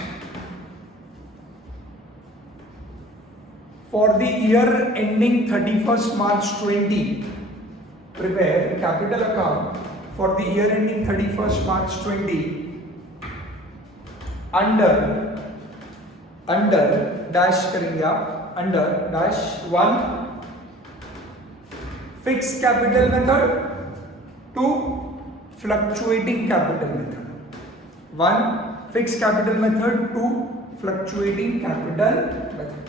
for the year ending 31st March 20. Prepare capital account for the year ending 31st March 20 under dash करेंगे आप, under dash 1 fixed capital method, 2 fluctuating capital method. 1 fixed capital method, 2 fluctuating capital method.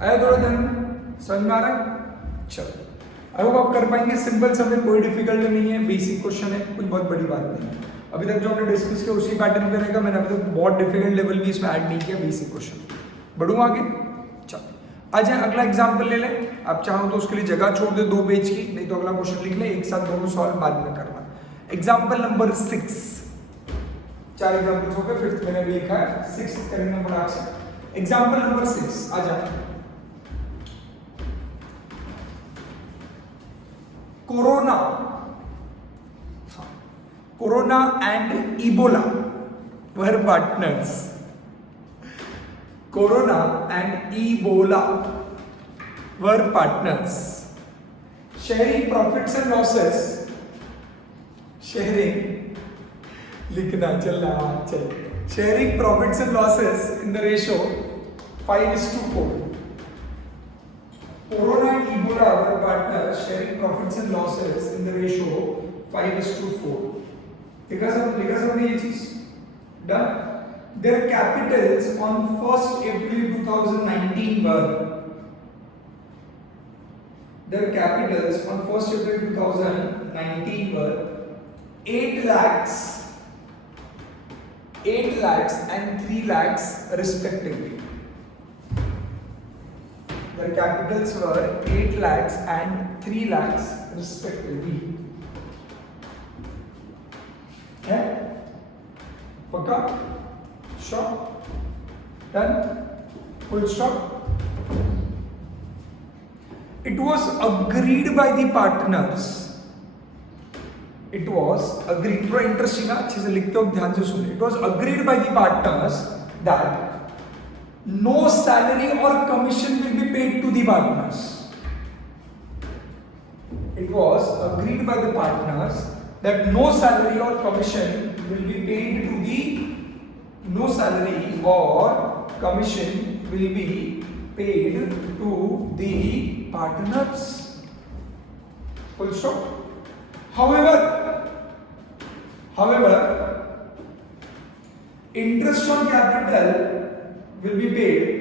आया थोड़ा ध्यान में, समझ में आ रहा है? चलो, आई होप आप कर पाएंगे. सिंपल सब है, कोई डिफिकल्ट नहीं है, बेसिक क्वेश्चन है, कुछ बहुत बड़ी बात नहीं है. अभी तक जो हमने डिस्कस किया उसी पैटर्न पे रहेगा. मैंने अभी तक बहुत डिफिकल्ट लेवल भी इसमें ऐड नहीं किया, बेसिक क्वेश्चन. बढ़ूँ आगे. चलो आ जाए, अगला एग्जाम्पल ले लें. आप चाहो तो उसके लिए जगह छोड़ दे 2 पेज की, नहीं तो अगला क्वेश्चन लिख लें, एक साथ दोनों सॉल्व बाद में करना. Example number 6. 4 एग्जाम्पल्स हो गए, 5th मैंने भी लिखा है, 6th करेंगे फटाक से. एग्जाम्पल नंबर 6 आ जाए. Corona and Ebola were partners. Corona and Ebola were partners. Sharing profits and losses. Sharing. लिखना चलना चल. Sharing profits and losses in the ratio 5:4. Corona and Ebola were partners, sharing profits and losses in the ratio 5:4. लिखा सबने ये चीज done. Their capitals on 1st April 2019 were 8 lakhs and 3 lakhs respectively. Their capitals were 8 lakhs and 3 lakhs respectively. पक्का? Stop, done, full stop. It was agreed by the partners. It was agreed. थोड़ा interesting है, अच्छे से लिखते हो, ध्यान से सुनिए. It was agreed by the partners that no salary or commission will be paid to the partners. It was agreed by the partners that no salary or commission will be paid to the no salary or commission will be paid to the partners. Full stop. However, interest on capital will be paid.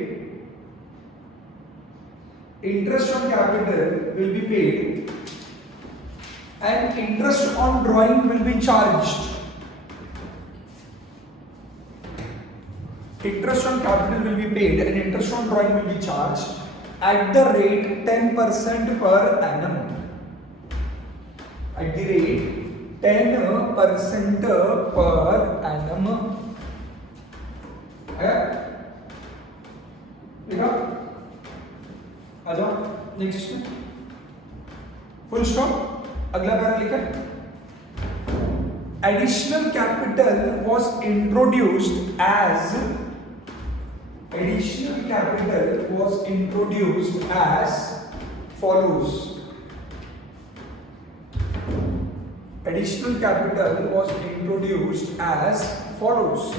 Interest on capital will be paid, and interest on drawing will be charged. Interest on capital will be paid and interest on drawing will be charged at the rate 10% per annum. At the rate 10% per annum. है? देखा? आ जाओ next में. Full stop. अगला para लिखा. Additional capital was introduced as follows. Additional capital was introduced as follows. Additional capital was introduced as follows.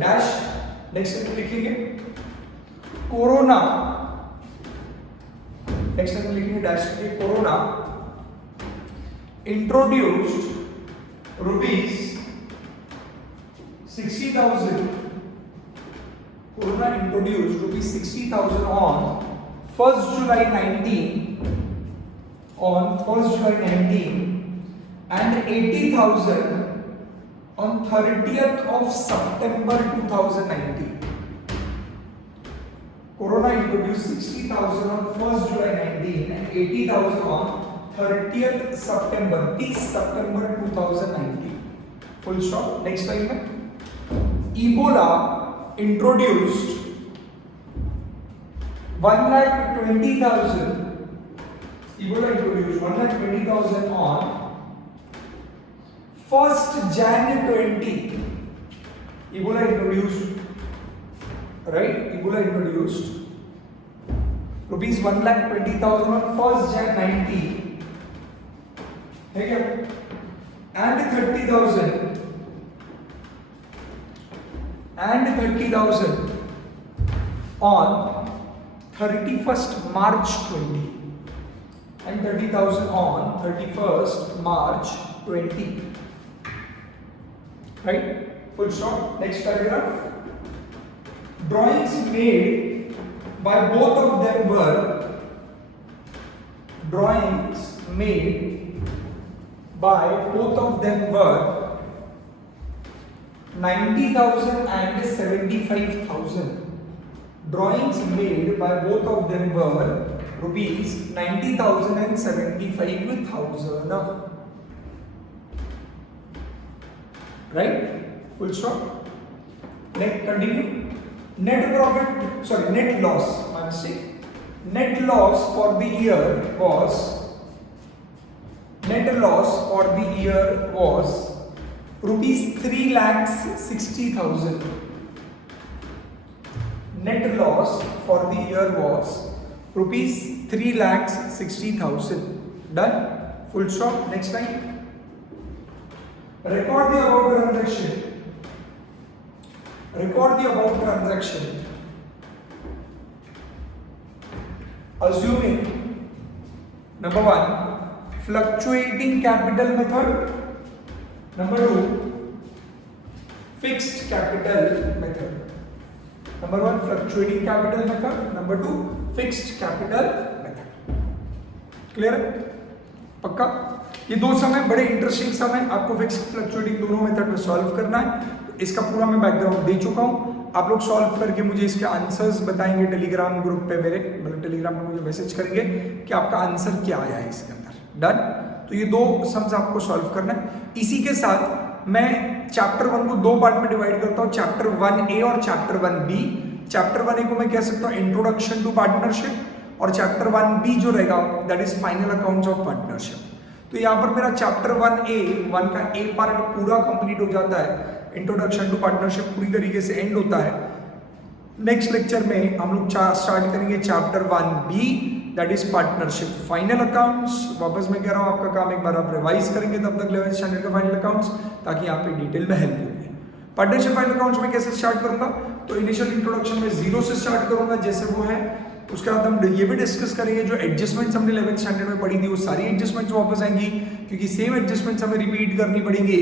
Dash. Next step लिखेंगे. Corona. Next time लिखेंगे dash के लिए. Corona introduced rupees 60,000. Corona introduced rupees 60,000 on 1st July 19 and 80,000 on 30th of September 2019. Corona introduced 60,000 on 1st July 19 and 80,000 on 30th September 2019. Full stop. Next slide में. Ebola introduced 1,20,000. Ebola introduced 1,20,000 on 1st Jan 20. Ebola introduced. Right? Ebola introduced rupees 1,20,000 on 1st Jan 90. है क्या? And 30,000 on 31st March 20 and 30,000 on 31st March 20. Right? Full stop. Next paragraph. Drawings made by both of them were 90,000 and 75,000. Drawings made by both of them were rupees 90,000 and 75,000. Right? Full stop. Next, continue. Net loss. My mistake. Net loss for the year was rupees 3,60,000. Net loss for the year was rupees 3,60,000. Done. Full stop. Next line. Record the above transaction. Assuming number 1 fluctuating capital method, number 2 fixed capital method. Number 1 fluctuating capital method, number 2 fixed capital method. Clear है? पक्का? ये दो समय बड़े interesting समय, आपको fix fluctuating दोनों method में सॉल्व करना है. इसका पूरा मैं बैकग्राउंड दे चुका हूँ. आप लोग सॉल्व करके मुझे इसके आंसर्स बताएंगे टेलीग्राम ग्रुप पे मेरे, मतलब टेलीग्राम पे मुझे मैसेज करेंगे कि आपका आंसर क्या आया है इसके अंदर. डन. तो तो ये 2 सम्स आपको सॉल्व करना है। इसी के साथ मैं चैप्टर 1 को 2 पार्ट में डिवाइड करता हूँ, चैप्टर 1A और चैप्टर 1B। चैप्टर 1A को मैं कह सकता हूँ इंट्रोडक्शन टू पार्टनरशिप, और चैप्टर 1B जो रहेगा that is final accounts of partnership. तो यहाँ पर मेरा चैप्टर 1 का ए पार्ट पूरा कंप्लीट हो जाता है, इंट्रोडक्शन टू पार्टनरशिप पूरी तरीके से एंड होता है। नेक्स्ट लेक्चर में हम लोग स्टार्ट करेंगे chapter 1B that is partnership final accounts. वापस मैं कह रहा हूँ आपका काम एक बार आप रिवाइज करेंगे तब तक 11th स्टैंडर्ड का फाइनल अकाउंट्स, ताकि यहाँ पे डिटेल में हेल्प होगी। पार्टनरशिप फाइनल अकाउंट्स में कैसे स्टार्ट करूंगा, तो इनिशियल इंट्रोडक्शन में 0 से स्टार्ट करूंगा जैसे वो है। उसके बाद हम ये भी डिस्कस करेंगे जो एडजस्टमेंट्स हमने 11th स्टैंडर्ड में पढ़ी थी वो सारी एडजस्टमेंट्स वापस आएंगी, क्योंकि सेम एडजस्टमेंट्स हमें रिपीट करनी पड़ेंगी,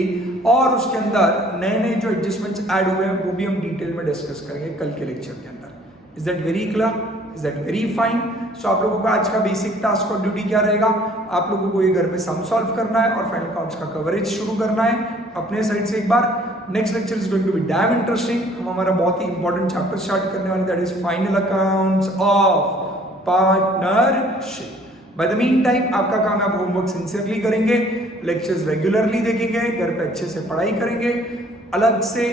और उसके अंदर नए नए जो एडजस्टमेंट्स ऐड हुए हैं वो भी हम डिटेल में डिस्कस करेंगे कल के लेक्चर के अंदर। Is that very clear, is that very fine? So आप लोगों का आज का बेसिक टास्क और ड्यूटी क्या रहेगा, आप लोगों को ये घर पे सम सॉल्व करना है और फाइनल अकाउंट्स का कवरेज शुरू करना है अपने साइड से एक बार। Next lecture is going to be damn interesting. हम हमारा बहुत ही इंपॉर्टेंट चैप्टर स्टार्ट करने वाले, that is final accounts of partnership. By the mean time आपका काम है आप होमवर्क सिंसियरली करेंगे, लेक्चर्स रेगुलरली देखेंगे, घर पे अच्छे से पढ़ाई करेंगे, अलग से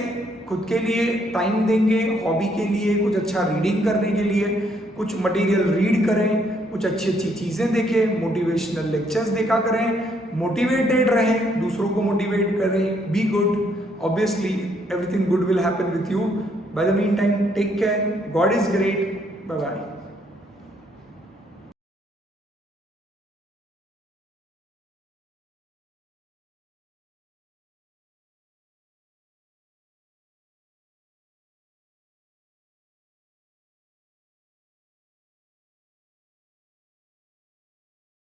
खुद के लिए टाइम देंगे, हॉबी के लिए कुछ अच्छा रीडिंग करने के लिए, कुछ मटेरियल रीड करें, कुछ अच्छी अच्छी चीज़ें देखें, मोटिवेशनल लेक्चर्स देखा करें, मोटिवेटेड रहें, दूसरों को मोटिवेट करें, be good, obviously everything good will happen with you. By the mean time take care, God is great, bye bye.